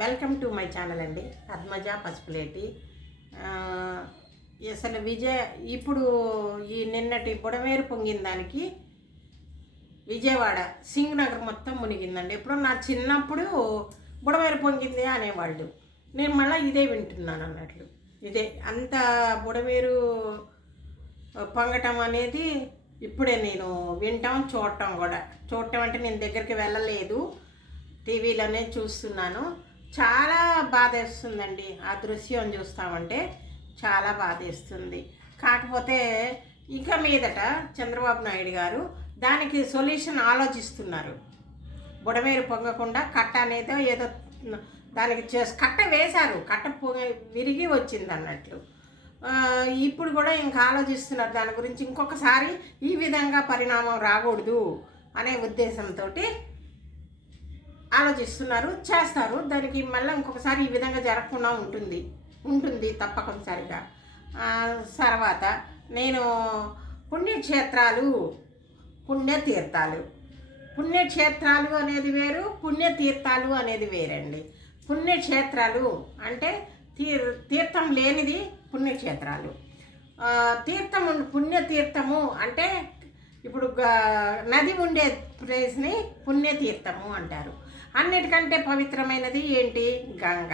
Welcome to my channel అండి. పద్మజ పసుపులేటి. అసలు విజయ ఇప్పుడు ఈ నిన్నటి బుడమేరు పొంగిన దానికి విజయవాడ సింగ్ నగర్ మొత్తం మునిగిందండి. ఎప్పుడో నా చిన్నప్పుడు బుడమేరు పొంగింది అనేవాళ్ళు. నేను మళ్ళీ ఇదే వింటున్నాను అన్నట్లు. ఇదే అంత బుడమేరు పొంగటం అనేది ఇప్పుడే నేను వింటాం చూడటం కూడా. చూడటం అంటే నేను దగ్గరికి వెళ్ళలేదు. టీవీలోనే చూస్తున్నాను. చాలా బాధేస్తుందండి ఆ దృశ్యం చూస్తామంటే. చాలా బాధేస్తుంది. కాకపోతే ఇక మీదట చంద్రబాబు నాయుడు గారు దానికి సొల్యూషన్ ఆలోచిస్తున్నారు. బుడమేరు పొంగకుండా కట్ట అనేది ఏదో దానికి చేసి కట్ట వేశారు. కట్ట విరిగి వచ్చింది అన్నట్లు ఇప్పుడు కూడా ఇంకా ఆలోచిస్తున్నారు. దాని గురించి ఇంకొకసారి ఈ విధంగా పరిణామం రాకూడదు అనే ఉద్దేశంతో ఆలోచిస్తున్నారు చేస్తారు. దానికి మళ్ళీ ఇంకొకసారి ఈ విధంగా జరగకుండా ఉంటుంది. ఉంటుంది తప్పనిసరిగా తర్వాత నేను పుణ్యక్షేత్రాలు పుణ్యతీర్థాలు. పుణ్యక్షేత్రాలు అనేది వేరు పుణ్యతీర్థాలు అనేది వేరండి. పుణ్యక్షేత్రాలు అంటే తీర్ తీర్థం లేనిది పుణ్యక్షేత్రాలు. తీర్థము తీర్థం పుణ్యతీర్థము అంటే ఇప్పుడు నది ఉండే ప్లేస్ని పుణ్యతీర్థము అంటారు. అన్నిటికంటే పవిత్రమైనది ఏంటి? గంగ.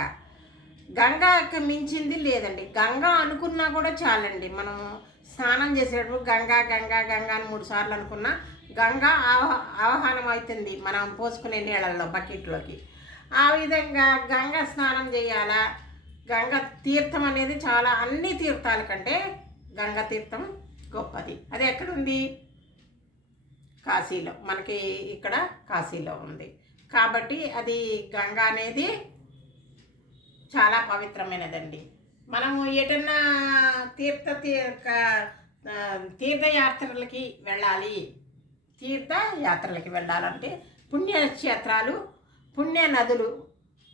గంగాకి మించింది లేదండి. గంగా అనుకున్నా కూడా చాలండి. మనం స్నానం చేసేటప్పుడు గంగా గంగా గంగా అని మూడు సార్లు అనుకున్నా గంగా ఆవహ ఆవాహనం అవుతుంది మనం పోసుకునే నీళ్ళల్లో బకెట్లోకి. ఆ విధంగా గంగా స్నానం చేయాలా? గంగ తీర్థం అనేది చాలా అన్ని తీర్థాల కంటే గంగ తీర్థం గొప్పది. అది ఎక్కడుంది? కాశీలో. మనకి ఇక్కడ కాశీలో ఉంది. కాబట్టి అది గంగా అనేది చాలా పవిత్రమైనదండి. మనము ఎటన్నా తీర్థ తీర్థ తీర్థయాత్రలకి వెళ్ళాలి. తీర్థయాత్రలకి వెళ్ళాలంటే పుణ్యక్షేత్రాలు పుణ్య నదులు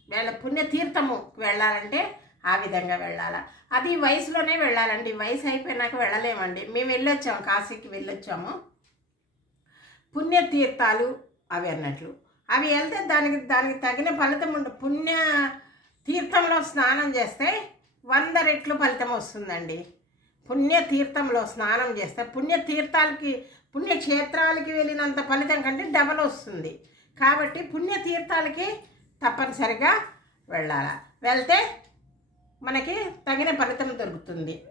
వెళ్ళ పుణ్యతీర్థము వెళ్ళాలంటే ఆ విధంగా వెళ్ళాలి. అది వయసులోనే వెళ్ళాలండి. వయసు అయిపోయినాక వెళ్ళలేమండి. మేము వెళ్ళొచ్చాము కాశీకి వెళ్ళొచ్చాము. పుణ్యతీర్థాలు అవి అన్నట్లు. అవి వెళ్తే దానికి దానికి తగిన ఫలితం ఉండు. పుణ్య తీర్థంలో స్నానం చేస్తే వంద రెట్లు ఫలితం వస్తుందండి. పుణ్య తీర్థంలో స్నానం చేస్తే పుణ్యతీర్థాలకి పుణ్యక్షేత్రాలకి వెళ్ళినంత ఫలితం కంటే డబల్ వస్తుంది. కాబట్టి పుణ్య తీర్థాలకి తప్పనిసరిగా వెళ్ళాలి. వెళ్తే మనకి తగిన ఫలితం దొరుకుతుంది.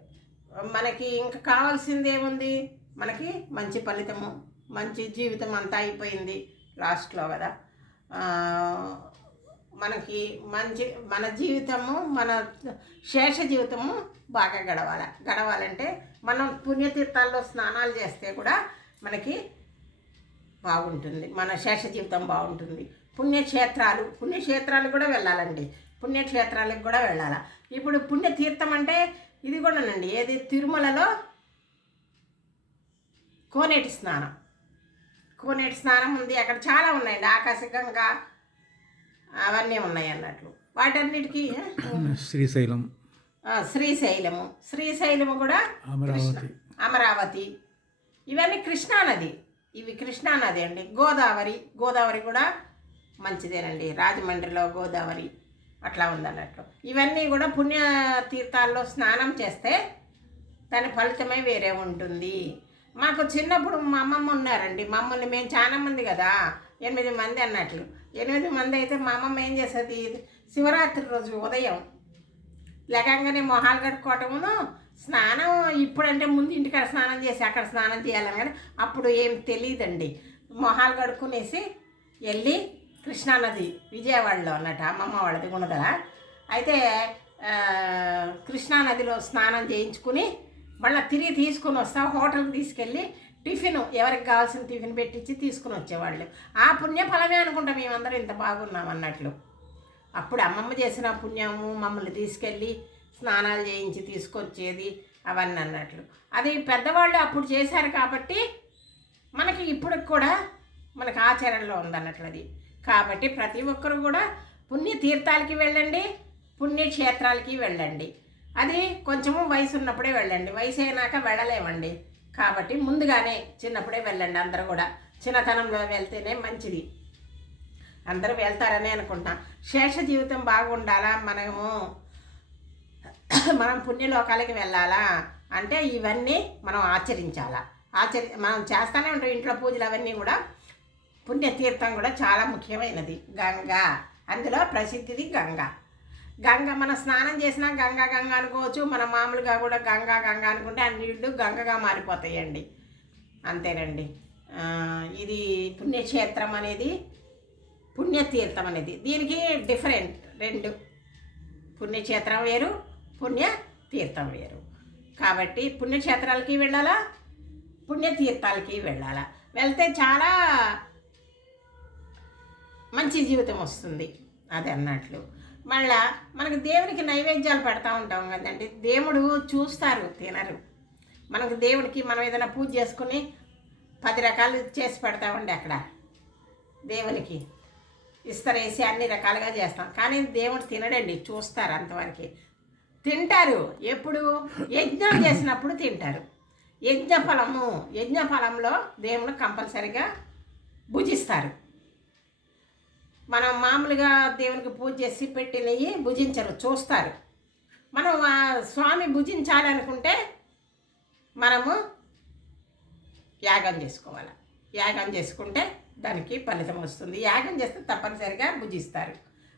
మనకి ఇంకా కావాల్సింది ఏముంది? మనకి మంచి ఫలితము మంచి జీవితం అంతా అయిపోయింది లాస్ట్లో కదా. మనకి మంచి మన జీవితము మన శేష జీవితము బాగా గడవాలి గడవాలంటే మనం పుణ్యతీర్థాల్లో స్నానాలు చేస్తే కూడా మనకి బాగుంటుంది. మన శేష జీవితం బాగుంటుంది. పుణ్యక్షేత్రాలు పుణ్యక్షేత్రాలు కూడా వెళ్ళాలండి. పుణ్యక్షేత్రాలకు కూడా వెళ్ళాలి. ఇప్పుడు పుణ్యతీర్థం అంటే ఇది కూడానండి. ఏది తిరుమలలో కోనేటి స్నానం. కోనేటి స్నానం ఉంది. అక్కడ చాలా ఉన్నాయండి. ఆకాశగంగా అవన్నీ ఉన్నాయి అన్నట్లు. వాటన్నిటికీ శ్రీశైలం. శ్రీశైలము. శ్రీశైలము కూడా అమరావతి. అమరావతి. ఇవన్నీ కృష్ణానది ఇవి కృష్ణానది అండి. గోదావరి. గోదావరి కూడా మంచిదేనండి. రాజమండ్రిలో గోదావరి అట్లా ఉందన్నట్లు ఇవన్నీ కూడా పుణ్య తీర్థాల్లో స్నానం చేస్తే దాని ఫలితమే వేరే ఉంటుంది. మాకు చిన్నప్పుడు మా అమ్మమ్మ ఉన్నారండి. మమ్మల్ని మేము చాలా మంది కదా. ఎనిమిది మంది అన్నట్లు. ఎనిమిది మంది అయితే మా అమ్మమ్మ ఏం చేసేది శివరాత్రి రోజు ఉదయం లేకంగానే మొహాలు కట్టుకోవటమును స్నానం ఇప్పుడంటే ముందు ఇంటికాడ స్నానం చేసి అక్కడ స్నానం చేయాలని కానీ అప్పుడు ఏం తెలియదండి. మొహాలు కడుక్కునేసి వెళ్ళి కృష్ణానది విజయవాడలో అన్నట్టు అమ్మమ్మ వాళ్ళది గుణదల అయితే కృష్ణానదిలో స్నానం చేయించుకుని మళ్ళీ తిరిగి తీసుకుని వస్తా హోటల్కి తీసుకెళ్ళి టిఫిన్ ఎవరికి కావాల్సిన టిఫిన్ పెట్టించి తీసుకుని వచ్చేవాళ్ళు. ఆ పుణ్య ఫలమే అనుకుంటాం మేమందరం ఇంత బాగున్నాం అన్నట్లు. అప్పుడు అమ్మమ్మ చేసిన పుణ్యము మమ్మల్ని తీసుకెళ్ళి స్నానాలు చేయించి తీసుకొచ్చేది అవన్నీ అన్నట్లు. అది పెద్దవాళ్ళు అప్పుడు చేశారు కాబట్టి మనకి ఇప్పుడు కూడా మనకు ఆచరణలో ఉందన్నట్లు అది. కాబట్టి ప్రతి ఒక్కరు కూడా పుణ్యతీర్థాలకి వెళ్ళండి పుణ్యక్షేత్రాలకి వెళ్ళండి. అది కొంచెము వయసు ఉన్నప్పుడే వెళ్ళండి. వయసు అయినాక వెళ్ళలేమండి. కాబట్టి ముందుగానే చిన్నప్పుడే వెళ్ళండి అందరూ కూడా. చిన్నతనంలో వెళ్తేనే మంచిది. అందరూ వెళ్తారని అనుకుంటాం. శేష జీవితం బాగుండాలా? మనము మనం పుణ్యలోకాలకి వెళ్ళాలా? అంటే ఇవన్నీ మనం ఆచరించాలా? ఆచరి మనం చేస్తూనే ఉంటాం. ఇంట్లో పూజలు అవన్నీ కూడా పుణ్యతీర్థం కూడా చాలా ముఖ్యమైనది. గంగా. అందులో ప్రసిద్ధిది గంగా. గంగ మనం స్నానం చేసినా గంగా గంగ అనుకోవచ్చు. మన మామూలుగా కూడా గంగా గంగ అనుకుంటే ఆ నీళ్ళు గంగగా మారిపోతాయండి. అంతేనండి. ఇది పుణ్యక్షేత్రం అనేది పుణ్యతీర్థం అనేది. దీనికి డిఫరెంట్ రెండు. పుణ్యక్షేత్రం వేరు పుణ్యతీర్థం వేరు. కాబట్టి పుణ్యక్షేత్రాలకి వెళ్ళాలా? పుణ్యతీర్థాలకి వెళ్ళాలా? వెళ్తే చాలా మంచి జీవితం వస్తుంది. అది అన్నట్లు. మళ్ళా మనకు దేవునికి నైవేద్యాలు పెడతా ఉంటాం కదండి. దేవుడు చూస్తారు తినరు. మనకు దేవుడికి మనం ఏదైనా పూజ చేసుకుని పది రకాలు చేసి పెడతామండి అక్కడ. దేవునికి ఇస్తరేసి అన్ని రకాలుగా చేస్తాం. కానీ దేవుడు తినడండి చూస్తారు అంతవరకు. తింటారు. ఎప్పుడు? యజ్ఞం చేసినప్పుడు తింటారు. యజ్ఞ ఫలము యజ్ఞ ఫలంలో దేవుడు కంపల్సరిగా భుజిస్తారు. మనం మామూలుగా దేవునికి పూజ చేసి పెట్టినవి భుజించరు చూస్తారు. మనం ఆ స్వామి భుజించాలనుకుంటే మనము యాగం చేసుకోవాలి. యాగం చేసుకుంటే దానికి ఫలితం వస్తుంది. యాగం చేస్తే తప్పనిసరిగా భుజిస్తారు.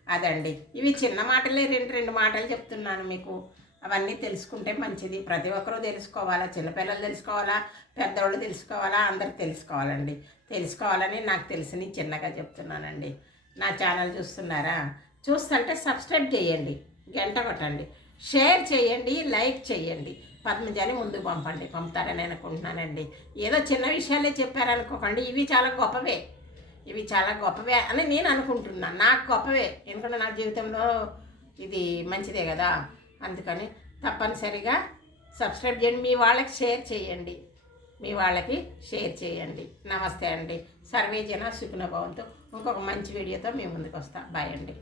అదండి. ఇవి చిన్న మాటలే రెండు రెండు మాటలు చెప్తున్నాను మీకు. అవన్నీ తెలుసుకుంటే మంచిది. ప్రతి ఒక్కరూ తెలుసుకోవాలా? చిన్నపిల్లలు తెలుసుకోవాలా? పెద్దవాళ్ళు తెలుసుకోవాలా? అందరూ తెలుసుకోవాలండి. తెలుసుకోవాలని నాకు తెలిసిన చిన్నగా చెప్తున్నానండి. నా ఛానల్ చూస్తున్నారా? చూస్తుంటే సబ్స్క్రైబ్ చేయండి గంట కొట్టండి. షేర్ చేయండి లైక్ చేయండి. పద్మజాని ముందుకు పంపండి పంపుతారని అనుకుంటున్నానండి. ఏదో చిన్న విషయాలే చెప్పారనుకోకండి ఇవి చాలా గొప్పవే. ఇవి చాలా గొప్పవే అని నేను అనుకుంటున్నాను నాకు గొప్పవే. ఎందుకంటే నా జీవితంలో ఇది మంచిదే కదా. అందుకని తప్పనిసరిగా సబ్స్క్రైబ్ చేయండి. మీ వాళ్ళకి షేర్ చేయండి. మీ వాళ్ళకి షేర్ చేయండి. నమస్తే అండి. సర్వే జన సుఖన భవంతు. ఇంకొక మంచి వీడియోతో మేము ముందుకు వస్తాం బాయ్ అండి.